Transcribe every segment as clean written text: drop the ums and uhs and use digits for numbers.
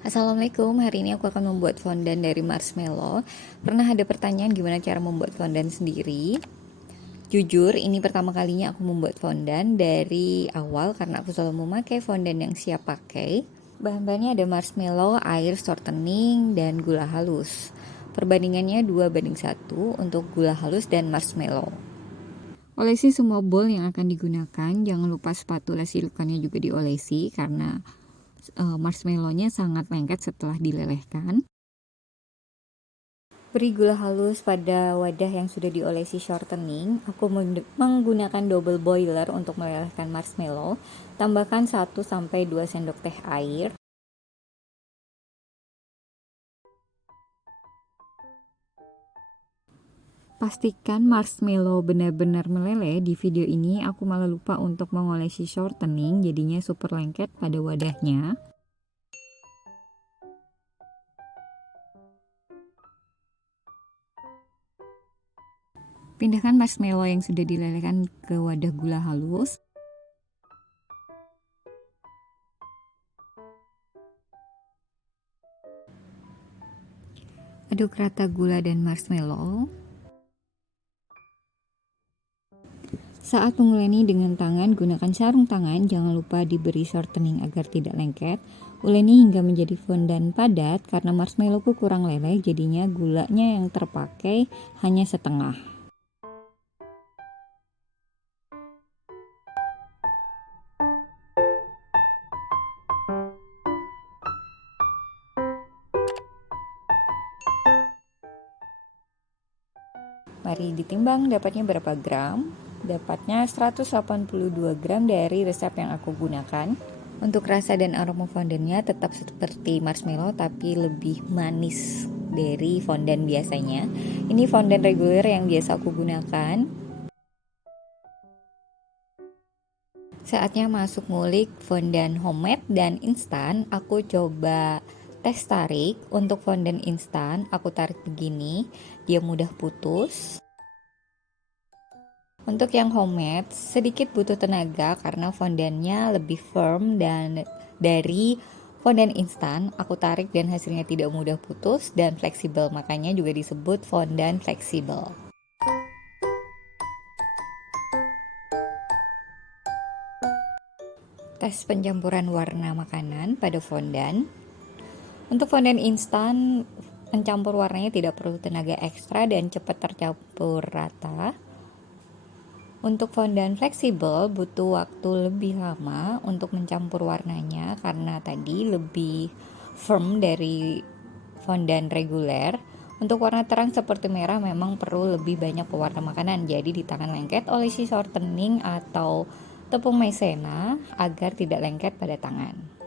Assalamualaikum, hari ini aku akan membuat fondant dari marshmallow. Pernah ada pertanyaan gimana cara membuat fondant sendiri? Jujur, ini pertama kalinya aku membuat fondant dari awal karena aku selalu memakai fondant yang siap pakai. Bahan-bahannya ada marshmallow, air, shortening, dan gula halus. Perbandingannya 2:1 untuk gula halus dan marshmallow. Olesi semua bowl yang akan digunakan, jangan lupa spatula silikonnya juga diolesi karena marshmallownya sangat lengket setelah dilelehkan. Beri gula halus pada wadah yang sudah diolesi shortening. Aku menggunakan double boiler untuk melelehkan marshmallow. Tambahkan 1-2 sendok teh air. Pastikan marshmallow benar-benar meleleh. Di video ini aku malah lupa untuk mengolesi shortening, jadinya super lengket pada wadahnya. Pindahkan marshmallow yang sudah dilelehkan ke wadah gula halus. Aduk rata gula dan marshmallow. Saat menguleni dengan tangan, gunakan sarung tangan, jangan lupa diberi shortening agar tidak lengket. Uleni hingga menjadi fondant padat, karena marshmallowku kurang leleh, jadinya gulanya yang terpakai hanya setengah. Mari ditimbang dapatnya berapa gram. Dapatnya 182 gram dari resep yang aku gunakan. Untuk rasa dan aroma fondantnya tetap seperti marshmallow tapi lebih manis dari fondant biasanya. Ini fondant reguler yang biasa aku gunakan. Saatnya masuk ngulik fondant homemade dan instan. Aku coba tes tarik. Untuk fondant instan aku tarik begini, dia mudah putus. Untuk yang homemade sedikit butuh tenaga karena fondantnya lebih firm dan dari fondant instan. Aku tarik dan hasilnya tidak mudah putus dan fleksibel, makanya juga disebut fondant fleksibel. Tes pencampuran warna makanan pada fondant. Untuk fondant instan, mencampur warnanya tidak perlu tenaga ekstra dan cepat tercampur rata. Untuk fondant fleksibel butuh waktu lebih lama untuk mencampur warnanya karena tadi lebih firm dari fondant reguler. Untuk warna terang seperti merah memang perlu lebih banyak pewarna makanan, jadi di tangan lengket olesi shortening atau tepung maizena agar tidak lengket pada tangan.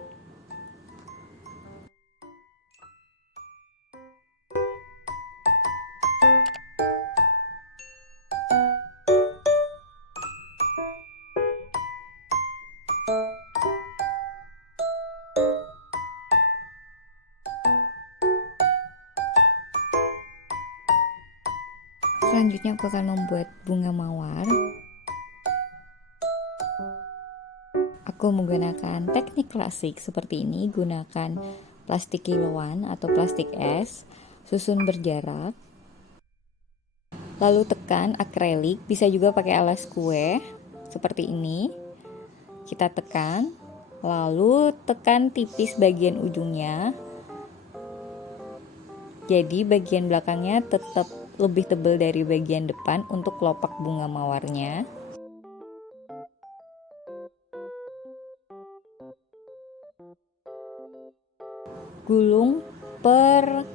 Selanjutnya aku akan membuat bunga mawar. Aku menggunakan teknik klasik seperti ini, gunakan plastik kiloan atau plastik es, susun berjarak. Lalu tekan akrilik, bisa juga pakai alas kue seperti ini. Kita tekan, lalu tekan tipis bagian ujungnya. Jadi bagian belakangnya tetap lebih tebal dari bagian depan untuk kelopak bunga mawarnya. Gulung per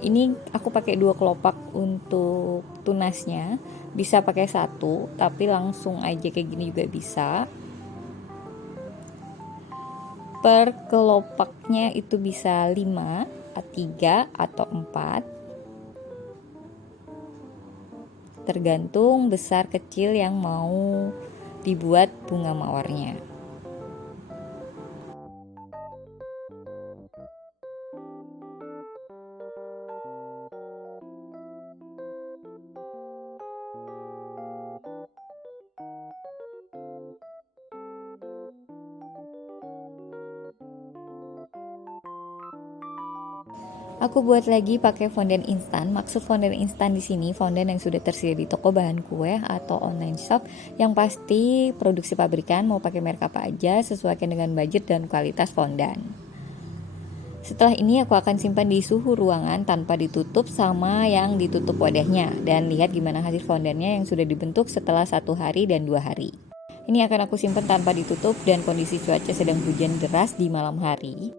ini aku pakai 2 kelopak untuk tunasnya, bisa pakai 1 tapi langsung aja kayak gini juga bisa. Per kelopaknya itu bisa 5, 3 atau 4, tergantung besar kecil yang mau dibuat bunga mawarnya. Aku buat lagi pakai fondan instan. Maksud fondan instan di sini fondan yang sudah tersedia di toko bahan kue atau online shop, yang pasti produksi pabrikan, mau pakai merek apa aja, sesuaikan dengan budget dan kualitas fondan. Setelah ini aku akan simpan di suhu ruangan tanpa ditutup sama yang ditutup wadahnya, dan lihat gimana hasil fondannya yang sudah dibentuk setelah 1 hari dan 2 hari. Ini akan aku simpan tanpa ditutup dan kondisi cuaca sedang hujan deras di malam hari.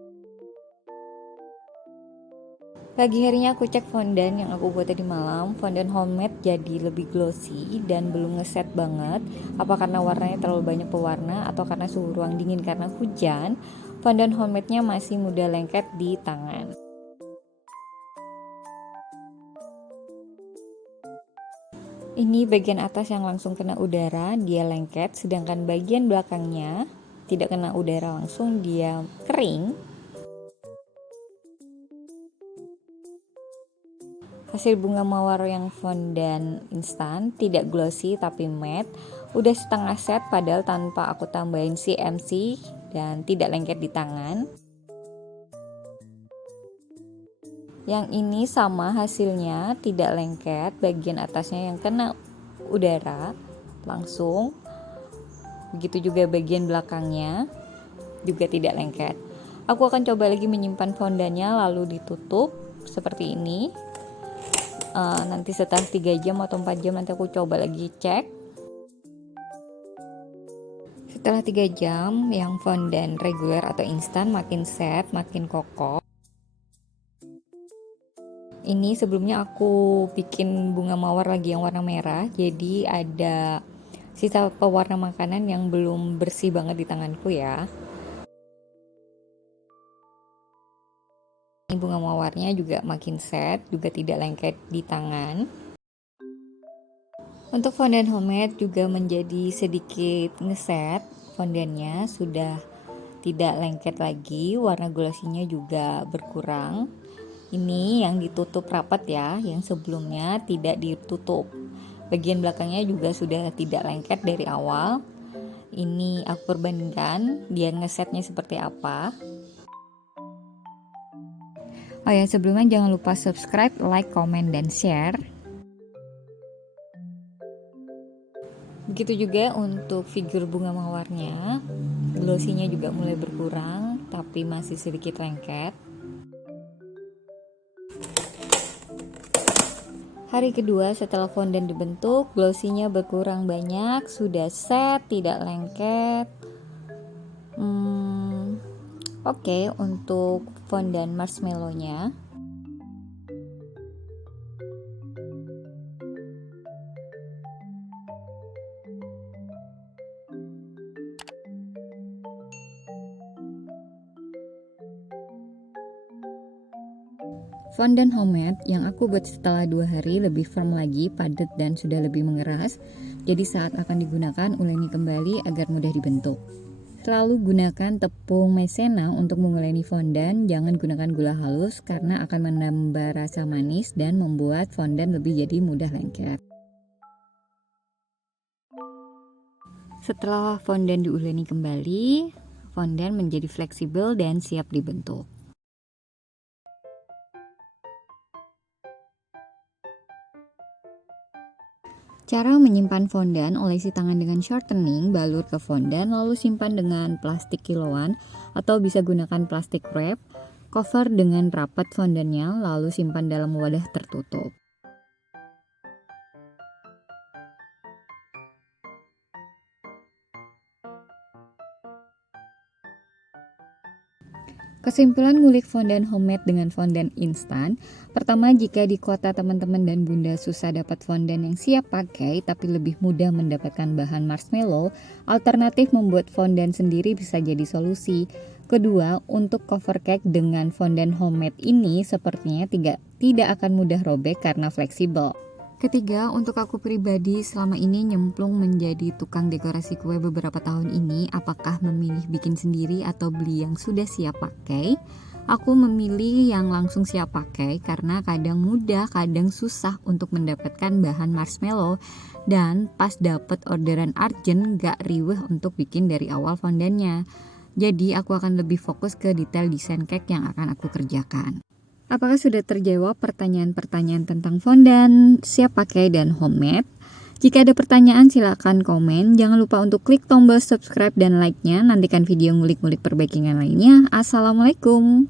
Pagi harinya aku cek fondan yang aku buat tadi malam. Fondan homemade jadi lebih glossy dan belum ngeset banget. Apa karena warnanya terlalu banyak pewarna atau karena suhu ruang dingin karena hujan, fondan homemade-nya masih mudah lengket di tangan. Ini bagian atas yang langsung kena udara, dia lengket, sedangkan bagian belakangnya tidak kena udara langsung, dia kering. Hasil bunga mawar yang fondan instan, tidak glossy tapi matte, udah setengah set padahal tanpa aku tambahin CMC dan tidak lengket di tangan. Yang ini sama hasilnya, tidak lengket, bagian atasnya yang kena udara langsung. Begitu juga bagian belakangnya juga tidak lengket. Aku akan coba lagi menyimpan fondannya lalu ditutup seperti ini. Nanti setelah 3 jam atau 4 jam nanti aku coba lagi cek. Setelah 3 jam yang fondan reguler atau instan makin set, makin kokoh. Ini sebelumnya aku bikin bunga mawar lagi yang warna merah, jadi ada sisa pewarna makanan yang belum bersih banget di tanganku ya. Ini bunga mawarnya juga makin set, juga tidak lengket di tangan. Untuk fondan homemade juga menjadi sedikit ngeset, fondannya sudah tidak lengket lagi, warna glossinya juga berkurang. Ini yang ditutup rapat ya, yang sebelumnya tidak ditutup. Bagian belakangnya juga sudah tidak lengket dari awal. Ini aku perbandingkan dia ngesetnya seperti apa. Oh ya, sebelumnya jangan lupa subscribe, like, komen, dan share. Begitu juga untuk figur bunga mawarnya, glossinya juga mulai berkurang, tapi masih sedikit lengket. Hari kedua setelah fondan dibentuk, glossinya berkurang banyak, sudah set, tidak lengket. Oke, untuk fondan marshmallow-nya. Fondan homemade yang aku buat setelah 2 hari lebih firm lagi, padat dan sudah lebih mengeras. Jadi saat akan digunakan, uleni kembali agar mudah dibentuk. Selalu gunakan tepung maizena untuk menguleni fondan, jangan gunakan gula halus karena akan menambah rasa manis dan membuat fondan lebih jadi mudah lengket. Setelah fondan diuleni kembali, fondan menjadi fleksibel dan siap dibentuk. Cara menyimpan fondan: olesi tangan dengan shortening, balut ke fondan, lalu simpan dengan plastik kiloan atau bisa gunakan plastik wrap, cover dengan rapat fondannya, lalu simpan dalam wadah tertutup. Kesimpulan ngulik fondan homemade dengan fondan instan. Pertama, jika di kota teman-teman dan bunda susah dapat fondan yang siap pakai tapi lebih mudah mendapatkan bahan marshmallow, alternatif membuat fondan sendiri bisa jadi solusi. Kedua, untuk cover cake dengan fondan homemade ini sepertinya tidak akan mudah robek karena fleksibel. Ketiga, untuk aku pribadi selama ini nyemplung menjadi tukang dekorasi kue beberapa tahun ini, apakah memilih bikin sendiri atau beli yang sudah siap pakai? Aku memilih yang langsung siap pakai karena kadang mudah, kadang susah untuk mendapatkan bahan marshmallow, dan pas dapet orderan urgent gak riweh untuk bikin dari awal fondannya. Jadi aku akan lebih fokus ke detail desain cake yang akan aku kerjakan. Apakah sudah terjawab pertanyaan-pertanyaan tentang fondan, siap pakai, dan homemade? Jika ada pertanyaan silakan komen. Jangan lupa untuk klik tombol subscribe dan like-nya. Nantikan video ngulik-ngulik perbaikan lainnya. Assalamualaikum.